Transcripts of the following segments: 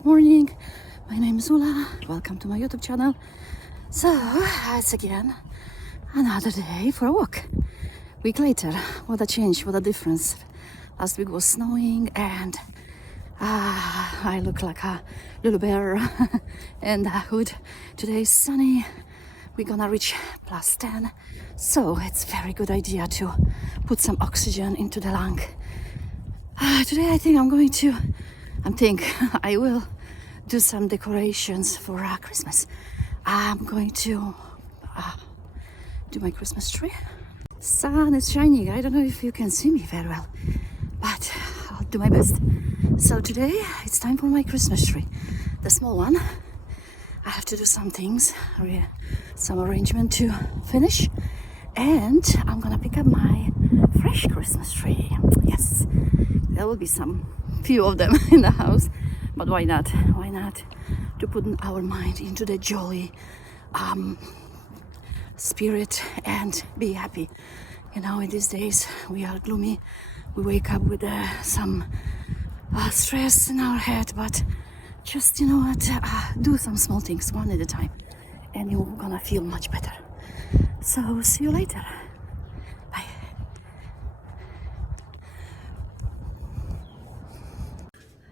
Good morning, my name is Ula. Welcome to my YouTube channel. So, it's again another day for a walk. Week later, what a change, what a difference. Last week was snowing and I look like a little bear in the hood. Today is sunny. We're gonna reach +10. So it's very good idea to put some oxygen into the lung. Today I will do some decorations for Christmas. I'm going to do my Christmas tree. Sun is shining. I don't know if you can see me very well, but I'll do my best. So today it's time for my Christmas tree, the small one. I have to do some things, some arrangement to finish, and I'm gonna pick up my fresh Christmas tree. Yes, there will be few of them in the house, but why not? Why not to put our mind into the jolly spirit and be happy. You know, in these days we are gloomy. We wake up with some stress in our head, but just, you know what, do some small things one at a time and you're gonna feel much better. So see you later. Bye.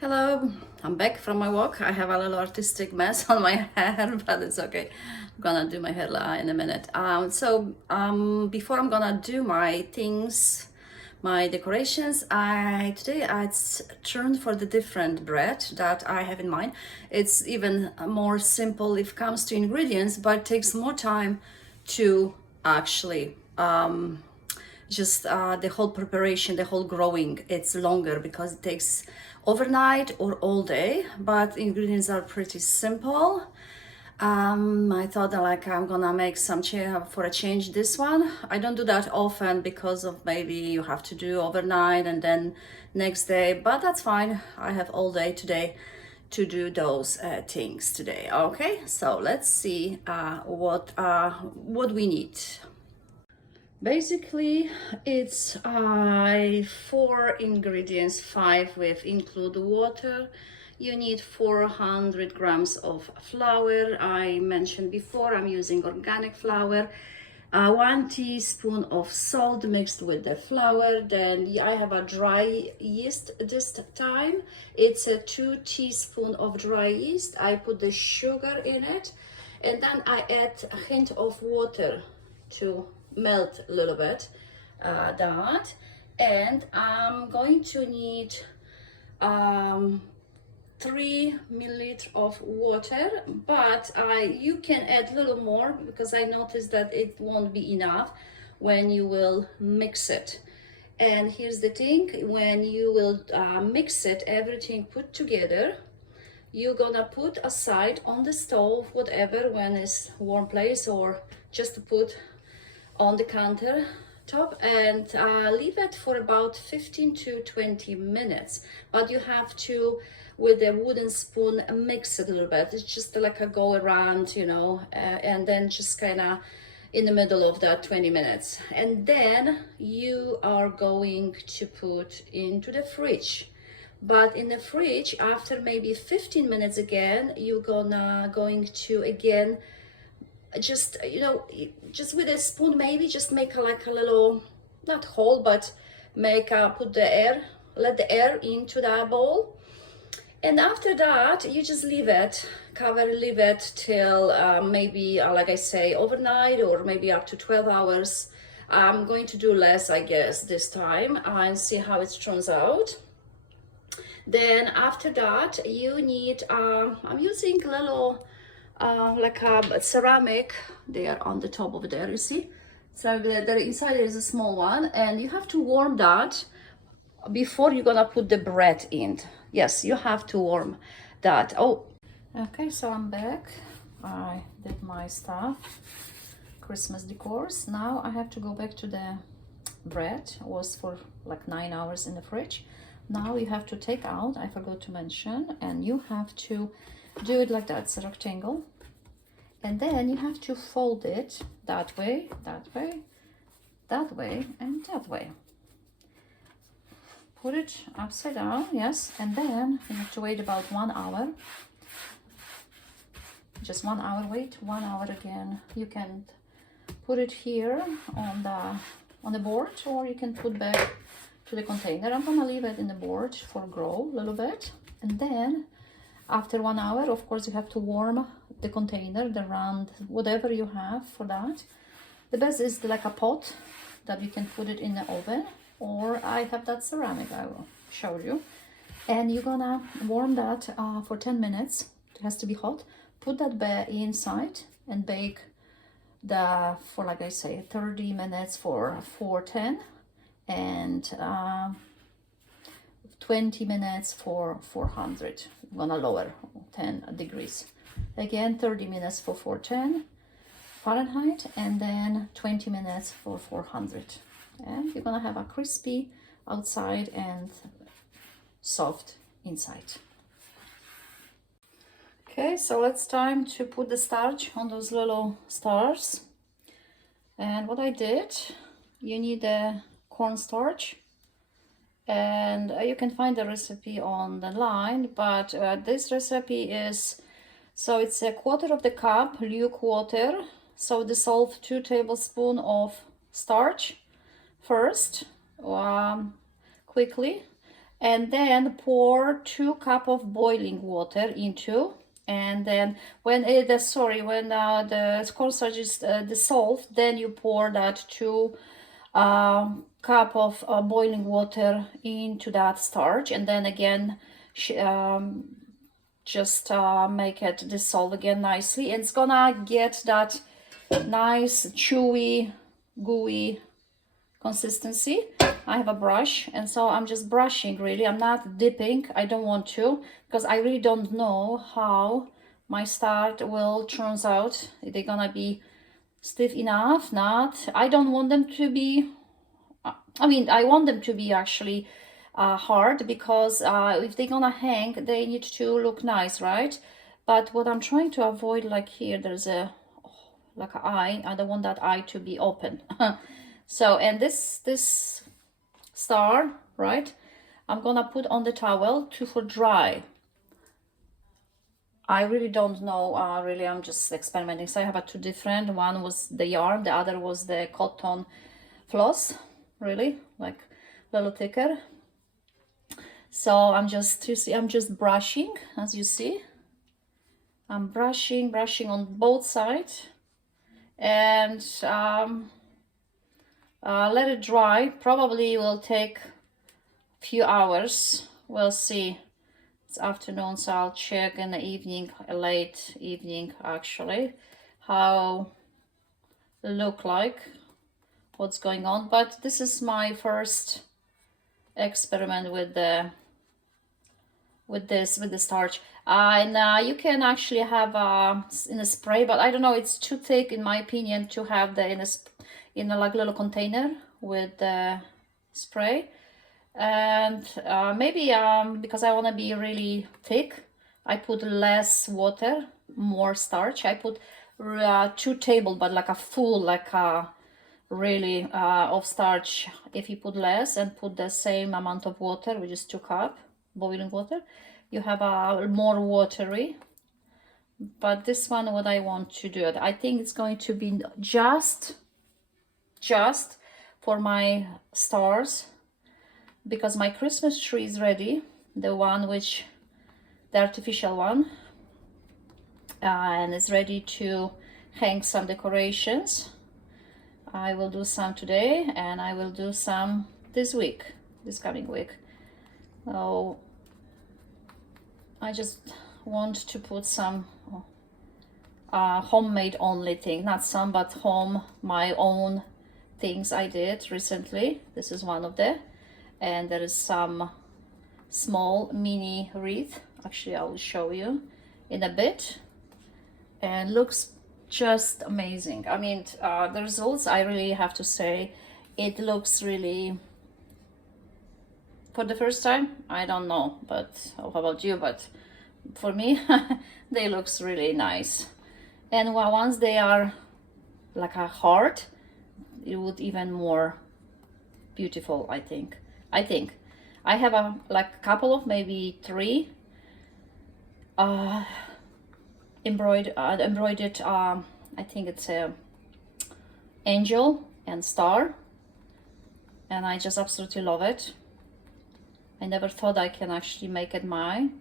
Hello, I'm back from my walk. I have a little artistic mess on my hair, but it's okay. I'm gonna do my hair in a minute. Before I'm gonna do my things, my decorations, today I turned for the different bread that I have in mind. It's even more simple if it comes to ingredients, but it takes more time to actually the whole preparation, the whole growing, it's longer because it takes overnight or all day, but ingredients are pretty simple. I thought that I'm gonna make some for a change this one. I don't do that often because of maybe you have to do overnight and then next day, but that's fine. I have all day today to do those things today. Okay, so let's see what we need. Basically, it's 4 ingredients, 5 with include water. You need 400 grams of flour. I mentioned before, I'm using organic flour. 1 teaspoon of salt mixed with the flour. Then I have a dry yeast this time. It's a 2 teaspoons of dry yeast. I put the sugar in it, and then I add a hint of water to melt a little bit that, and I'm going to need 3 milliliters of water, but you can add a little more because I noticed that it won't be enough when you will mix it. And here's the thing, when you will mix it, everything put together, you're gonna put aside on the stove, whatever, when it's warm place, or just to put on the counter top, and leave it for about 15 to 20 minutes. But you have to, with a wooden spoon, mix it a little bit. It's just like a go around, you know, and then just kind of in the middle of that 20 minutes. And then you are going to put into the fridge. But in the fridge, after maybe 15 minutes again, you're going to again just, you know, just with a spoon, maybe just make like a little, not hole, but put the air, let the air into that bowl. And after that, you just leave it, leave it till maybe, like I say, overnight, or maybe up to 12 hours. I'm going to do less, I guess, this time, and see how it turns out. Then after that, you need, I'm using a little, like a ceramic there on the top of there, you see? So the inside there is a small one, and you have to warm that before you're gonna put the bread in. Yes, you have to warm that. Oh, okay, so I'm back. I did my stuff, Christmas decors. Now I have to go back to the bread. It was for like 9 hours in the fridge. Now you have to take out, I forgot to mention, and you have to do it like that. It's a rectangle, and then you have to fold it that way, that way, that way, and that way. put it upside down, yes, and then you have to wait about 1 hour. Just 1 hour, wait 1 hour again. You can put it here on the board, or you can put back to the container. I'm gonna leave it in the board for grow a little bit, and then after 1 hour, of course, you have to warm the container, the round, whatever you have for that. The best is like a pot that you can put it in the oven, or I have that ceramic I will show you. And you're gonna warm that for 10 minutes. It has to be hot. Put that inside and bake for, like I say, 30 minutes for 410 and 20 minutes for 400. I'm gonna lower 10 degrees. Again, 30 minutes for 410 Fahrenheit and then 20 minutes for 400. And you're gonna have a crispy outside and soft inside. Okay, so it's time to put the starch on those little stars. And what I did, you need a cornstarch, and you can find the recipe on the line, but this recipe is, so it's 1/4 of the cup luke water. So dissolve 2 tablespoons of starch first, quickly, and then pour 2 cups of boiling water into. And then when the cornstarch is dissolved, then you pour that 2 cup of boiling water into that starch, and then again just make it dissolve again nicely, and it's gonna get that nice chewy gooey consistency. I have a brush, and so I'm just brushing, really. I'm not dipping. I don't want to, because I really don't know how my starch will turns out. Are they gonna be stiff enough? Not. I don't want them to be, I mean, I want them to be actually hard, because if they're gonna hang, they need to look nice, right? But what I'm trying to avoid, like here, there's like an eye. I don't want that eye to be open. So, and this star, right, I'm gonna put on the towel for dry. I really don't know, really, I'm just experimenting. So I have 2 different, one was the yarn, the other was the cotton floss, really, like a little thicker. So I'm just, you see, I'm just brushing, as you see. I'm brushing on both sides, and let it dry. Probably will take a few hours. We'll see. It's afternoon, so I'll check in the evening, late evening actually, how it look like, what's going on. But this is my first experiment with the starch. And you can actually have in a spray, but I don't know, it's too thick in my opinion to have the in a like little container with the spray. And maybe because I want to be really thick, I put less water, more starch. I put 2 tablespoons, but like a full, like a really of starch. If you put less and put the same amount of water, which is 2 cups boiling water, you have a more watery. But this one, what I want to do, I think it's going to be just for my stars, because my Christmas tree is ready, the one which, the artificial one, and it's ready to hang some decorations. I will do some today, and I will do some this coming week. So I just want to put some homemade only thing, not some, but my own things I did recently. This is one of them, and there is some small mini wreath. Actually, I will show you in a bit, and looks just amazing. I mean, the results, I really have to say, it looks really, for the first time, I don't know, but how about you, but for me they looks really nice. And once they are like a heart, it would even more beautiful, I think. I have a couple of maybe 3 embroidered I think it's a angel and star, and I just absolutely love it. I never thought I can actually make it mine,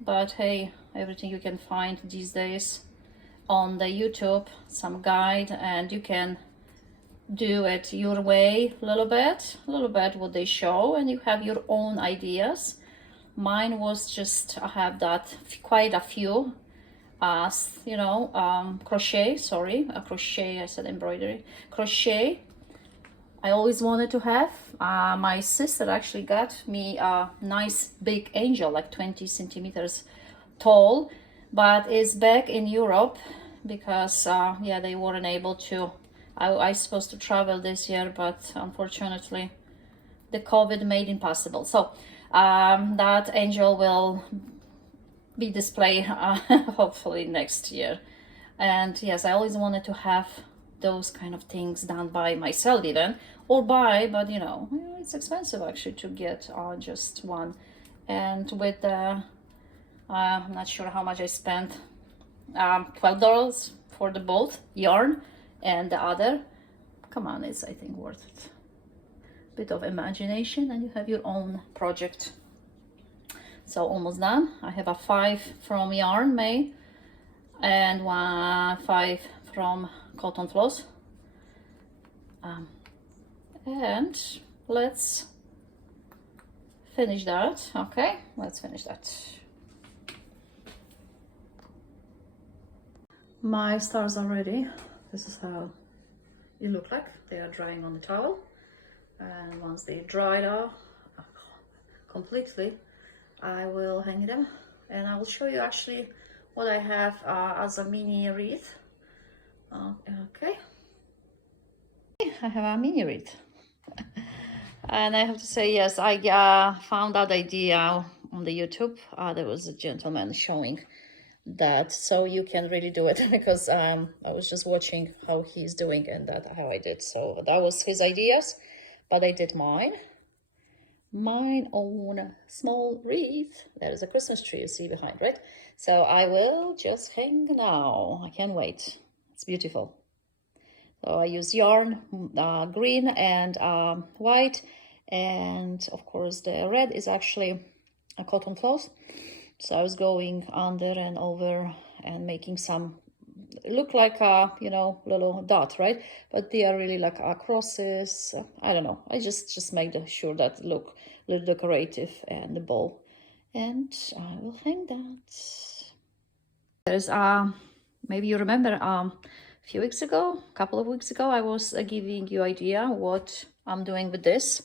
but hey, everything you can find these days on the YouTube, some guide, and you can do it your way a little bit what they show, and you have your own ideas. Mine was just, I have that quite a few crochet, I said embroidery, crochet. I always wanted to have. My sister actually got me a nice big angel, like 20 centimeters tall, but it's back in Europe because yeah, they weren't able to. I supposed to travel this year, but unfortunately the COVID made impossible. So that angel will be displayed hopefully next year. And yes, I always wanted to have those kind of things done by myself, even, or buy, but you know, it's expensive actually to get just one. And with the I'm not sure how much I spent, $12 for the both yarn and the other. Come on, it's I think worth it. Bit of imagination and you have your own project. So almost done. I have a 5 from Yarn May and 5 from Cotton Floss. And let's finish that. Okay, let's finish that. My stars are ready. This is how it look like. They are drying on the towel, and once they dried off completely, I will hang them, and I will show you actually what I have as a mini wreath. Okay, I have a mini wreath. And I have to say, yes, I found that idea on the YouTube. There was a gentleman showing that, so you can really do it because I was just watching how he's doing, and that how I did. So that was his ideas, but I did mine own small wreath. There is a Christmas tree you see behind, right? So I will just hang now. I can't wait. It's beautiful. So I use yarn, green and white, and of course the red is actually a cotton floss. So I was going under and over and making some look like a, you know, little dot, right? But they are really like crosses. I don't know. I just make sure that look a little decorative, and the bow, and I will hang that. There's maybe you remember a few weeks ago, a couple of weeks ago, I was giving you idea what I'm doing with this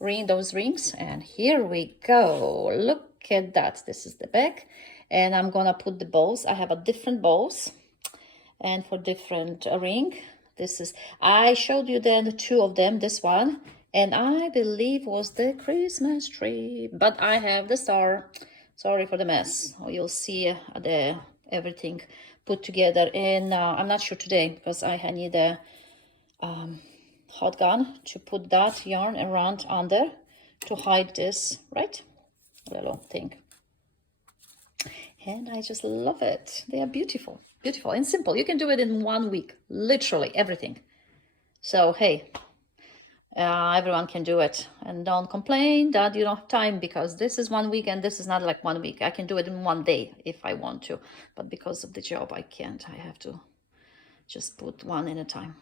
ring, those rings, and here we go. Look at that. This is the back, and I'm gonna put the bows. I have a different bows, and for different ring. This is, I showed you then the 2 of them, this one, and I believe was the Christmas tree, but I have the star. Sorry for the mess. You'll see the everything put together in I'm not sure today because I need a hot gun to put that yarn around under to hide this, right, little thing. And I just love it. They are beautiful, beautiful and simple. You can do it in 1 week, literally everything. So hey, everyone can do it, and don't complain that you don't have time, because this is 1 week and this is not like 1 week. I can do it in 1 day if I want to, but because of the job I can't. I have to just put one in a time.